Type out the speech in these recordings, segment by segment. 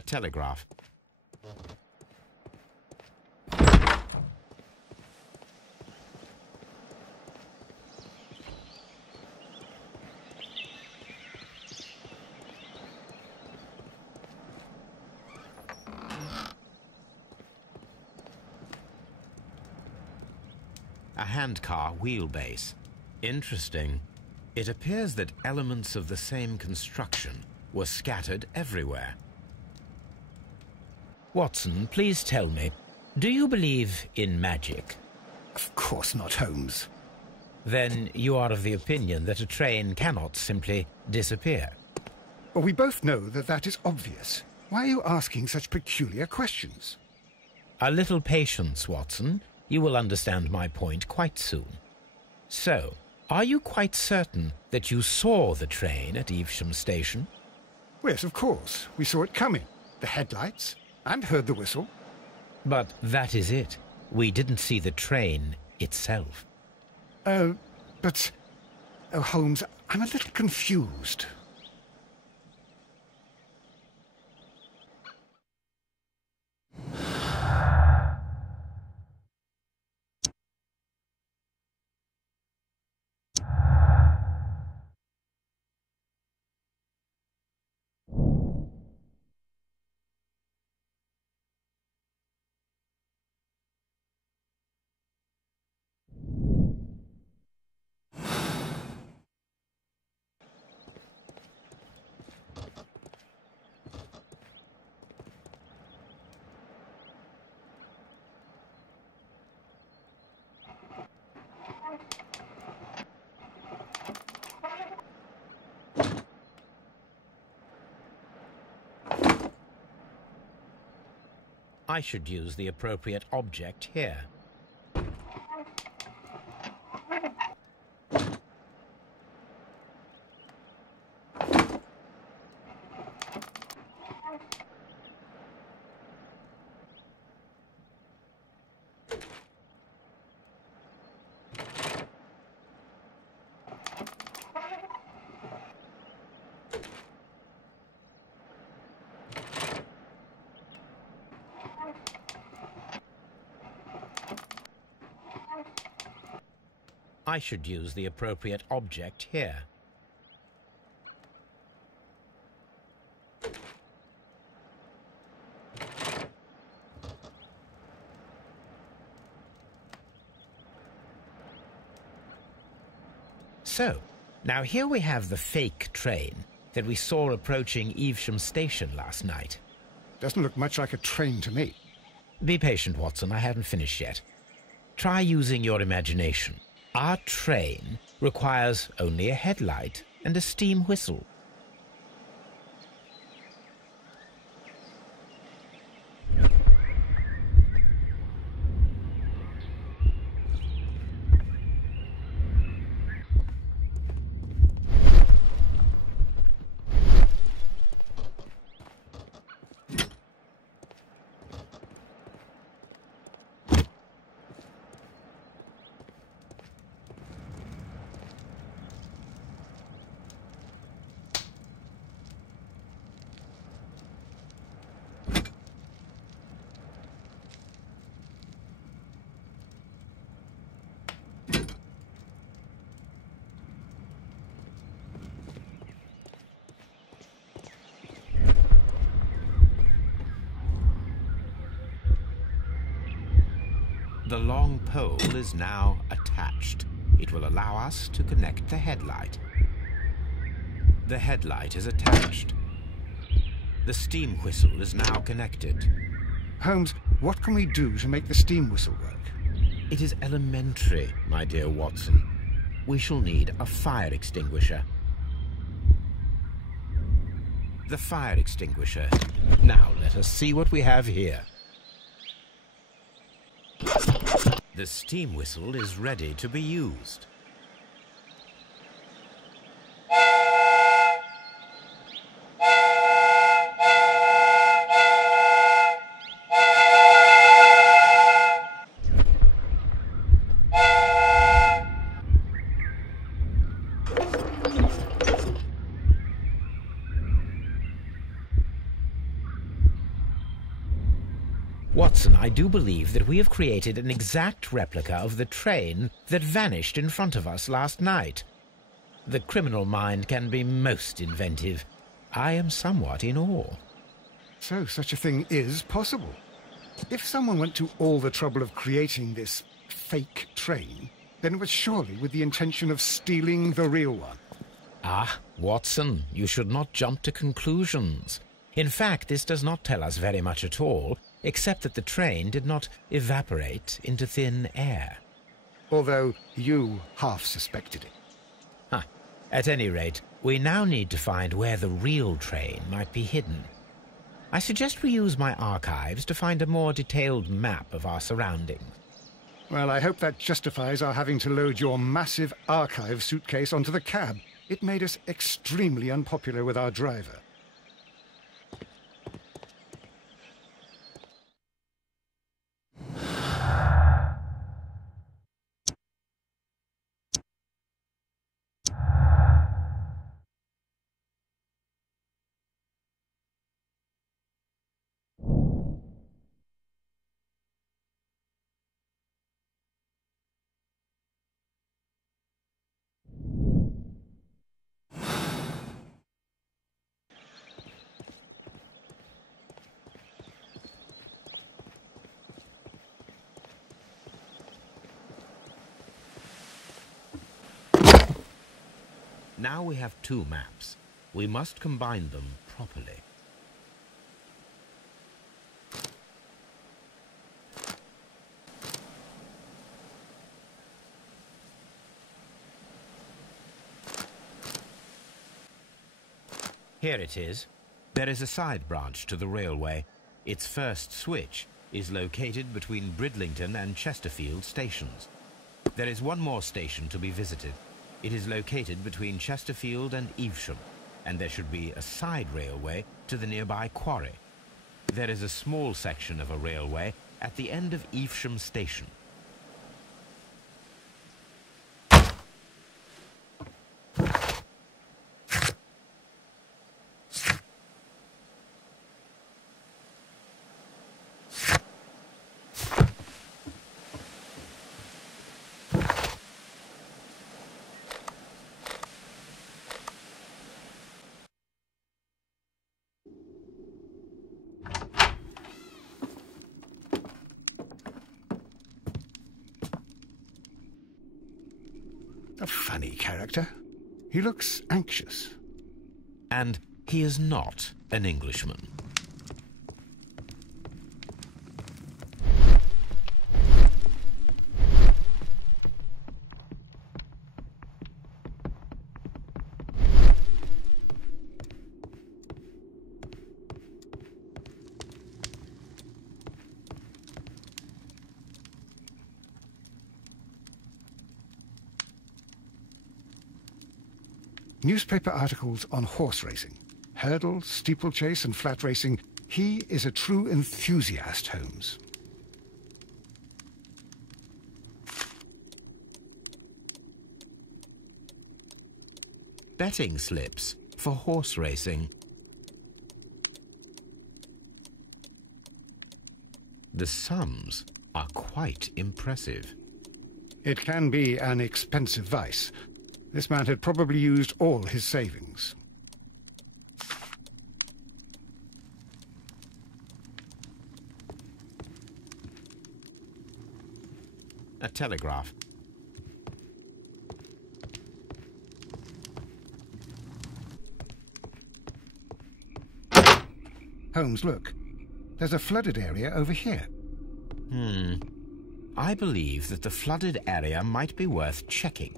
a telegraph. A handcar wheelbase. Interesting. It appears that elements of the same construction were scattered everywhere. Watson, please tell me, do you believe in magic? Of course not, Holmes. Then you are of the opinion that a train cannot simply disappear. Well, we both know that that is obvious. Why are you asking such peculiar questions? A little patience, Watson. You will understand my point quite soon. So, are you quite certain that you saw the train at Evesham Station? Yes, of course. We saw it coming. The headlights, and heard the whistle. But that is it. We didn't see the train itself. But... Oh, Holmes, I'm a little confused. I should use the appropriate object here. I should use the appropriate object here. So, now here we have the fake train that we saw approaching Evesham Station last night. Doesn't look much like a train to me. Be patient, Watson. I haven't finished yet. Try using your imagination. Our train requires only a headlight and a steam whistle. The long pole is now attached. It will allow us to connect the headlight. The headlight is attached. The steam whistle is now connected. Holmes, what can we do to make the steam whistle work? It is elementary, my dear Watson. We shall need a fire extinguisher. The fire extinguisher. Now let us see what we have here. The steam whistle is ready to be used. Watson, I do believe that we have created an exact replica of the train that vanished in front of us last night. The criminal mind can be most inventive. I am somewhat in awe. So such a thing is possible. If someone went to all the trouble of creating this fake train, then it was surely with the intention of stealing the real one. Ah, Watson, you should not jump to conclusions. In fact, this does not tell us very much at all, except that the train did not evaporate into thin air. Although you half suspected it. At any rate, we now need to find where the real train might be hidden. I suggest we use my archives to find a more detailed map of our surroundings. Well, I hope that justifies our having to load your massive archive suitcase onto the cab. It made us extremely unpopular with our driver. Now we have two maps. We must combine them properly. Here it is. There is a side branch to the railway. Its first switch is located between Bridlington and Chesterfield stations. There is one more station to be visited. It is located between Chesterfield and Evesham, and there should be a side railway to the nearby quarry. There is a small section of a railway at the end of Evesham station. A funny character. He looks anxious. And he is not an Englishman. Newspaper articles on horse racing, hurdle, steeplechase and flat racing. He is a true enthusiast, Holmes. Betting slips for horse racing. The sums are quite impressive. It can be an expensive vice. This man had probably used all his savings. A telegraph. Holmes, look. There's a flooded area over here. I believe that the flooded area might be worth checking.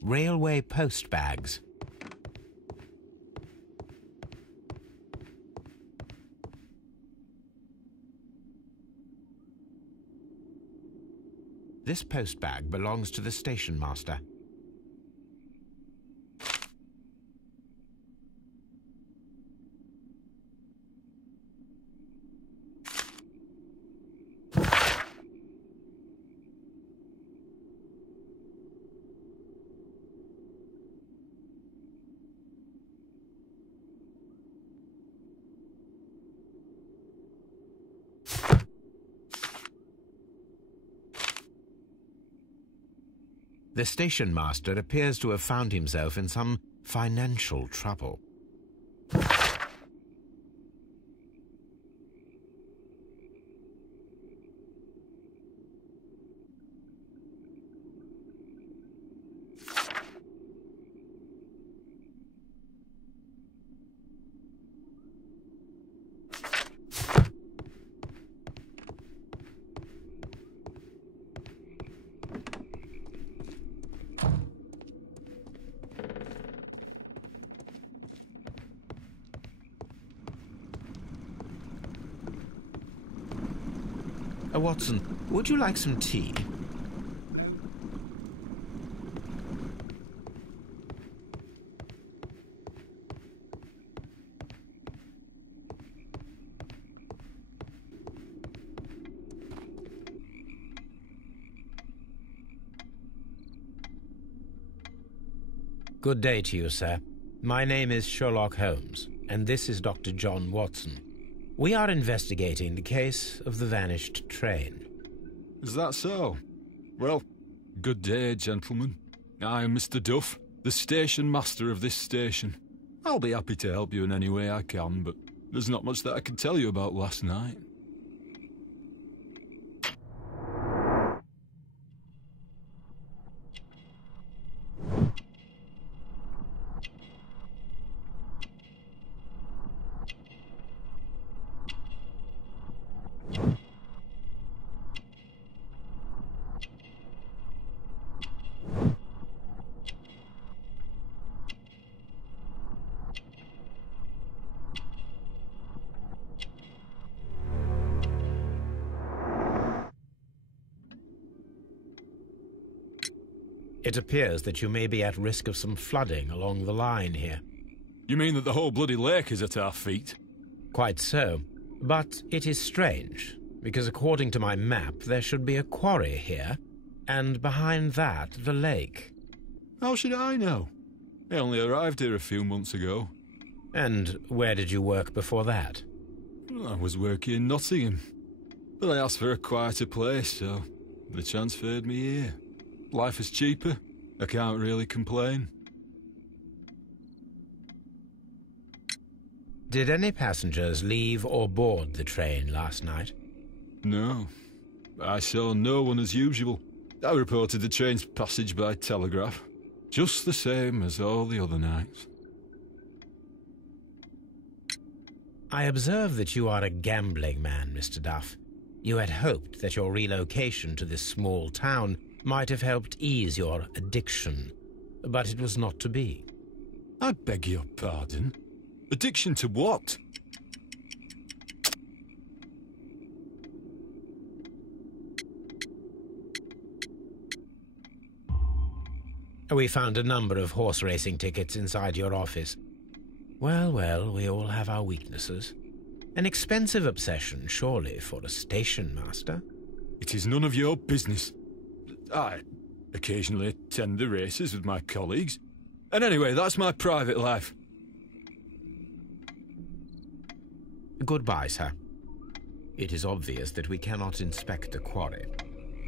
Railway post bags. This post bag belongs to the station master. The station master appears to have found himself in some financial trouble. Watson, would you like some tea? Good day to you, sir. My name is Sherlock Holmes, and this is Dr. John Watson. We are investigating the case of the vanished train. Is that so? Well, good day, gentlemen. I am Mr. Duff, the station master of this station. I'll be happy to help you in any way I can, but there's not much that I can tell you about last night. It appears that you may be at risk of some flooding along the line here. You mean that the whole bloody lake is at our feet? Quite so. But it is strange, because according to my map, there should be a quarry here, and behind that, the lake. How should I know? I only arrived here a few months ago. And where did you work before that? I was working in Nottingham, but I asked for a quieter place, so they transferred me here. Life is cheaper. I can't really complain. Did any passengers leave or board the train last night? No. I saw no one as usual. I reported the train's passage by telegraph, just the same as all the other nights. I observe that you are a gambling man, Mr. Duff. You had hoped that your relocation to this small town might have helped ease your addiction, but it was not to be. I beg your pardon? Addiction to what? We found a number of horse racing tickets inside your office. Well, well, we all have our weaknesses. An expensive obsession, surely, for a station master. It is none of your business. I occasionally attend the races with my colleagues. And anyway, that's my private life. Goodbye, sir. It is obvious that we cannot inspect the quarry.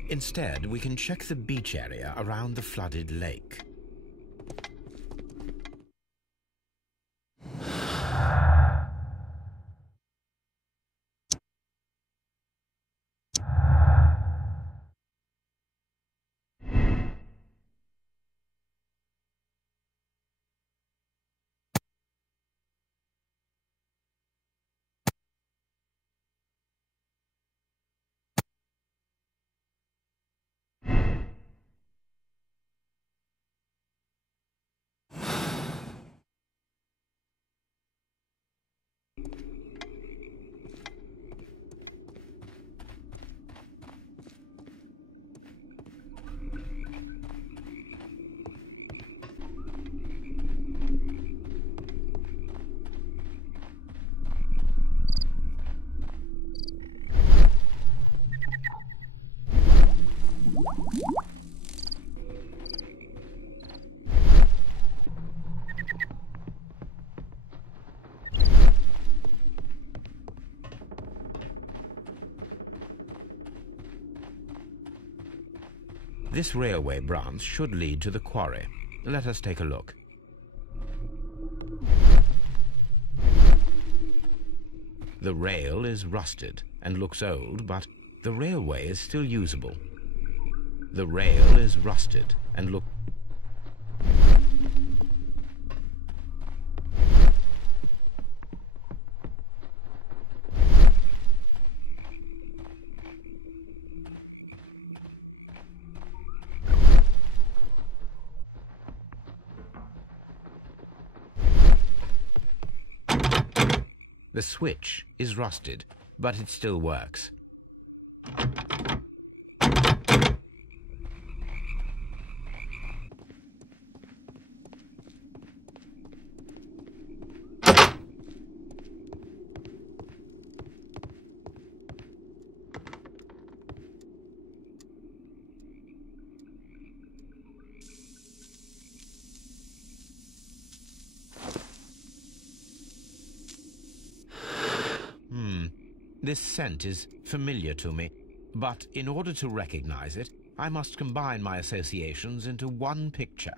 Instead, we can check the beach area around the flooded lake. This railway branch should lead to the quarry. Let us take a look. The rail is rusted and looks old, but the railway is still usable. The rail is rusted and looks... The switch is rusted, but it still works. This scent is familiar to me, but in order to recognize it, I must combine my associations into one picture.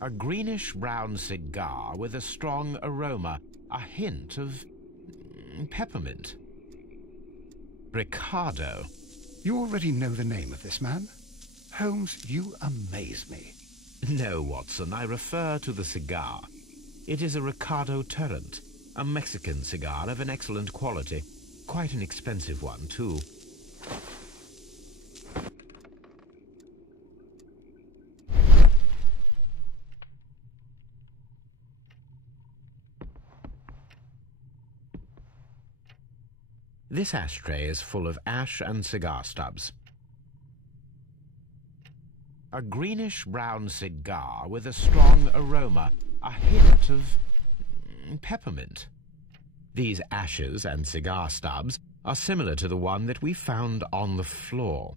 A greenish-brown cigar with a strong aroma, a hint of peppermint. Ricardo. You already know the name of this man? Holmes, you amaze me. No, Watson, I refer to the cigar. It is a Ricardo Tarrant, a Mexican cigar of an excellent quality. Quite an expensive one, too. This ashtray is full of ash and cigar stubs. A greenish-brown cigar with a strong aroma, a hint of peppermint. These ashes and cigar stubs are similar to the one that we found on the floor.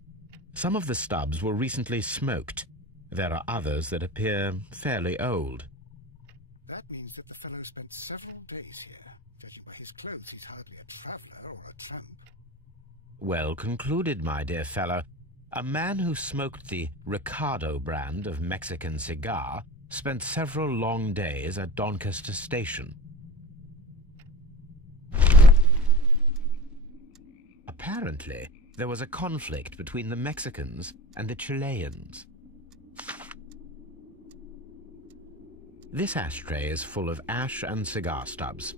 Some of the stubs were recently smoked. There are others that appear fairly old. That means that the fellow spent several days here. Judging by his clothes, he's hardly a traveller or a tramp. Well concluded, my dear fellow. A man who smoked the Ricardo brand of Mexican cigar spent several long days at Doncaster Station. Apparently, there was a conflict between the Mexicans and the Chileans. This ashtray is full of ash and cigar stubs.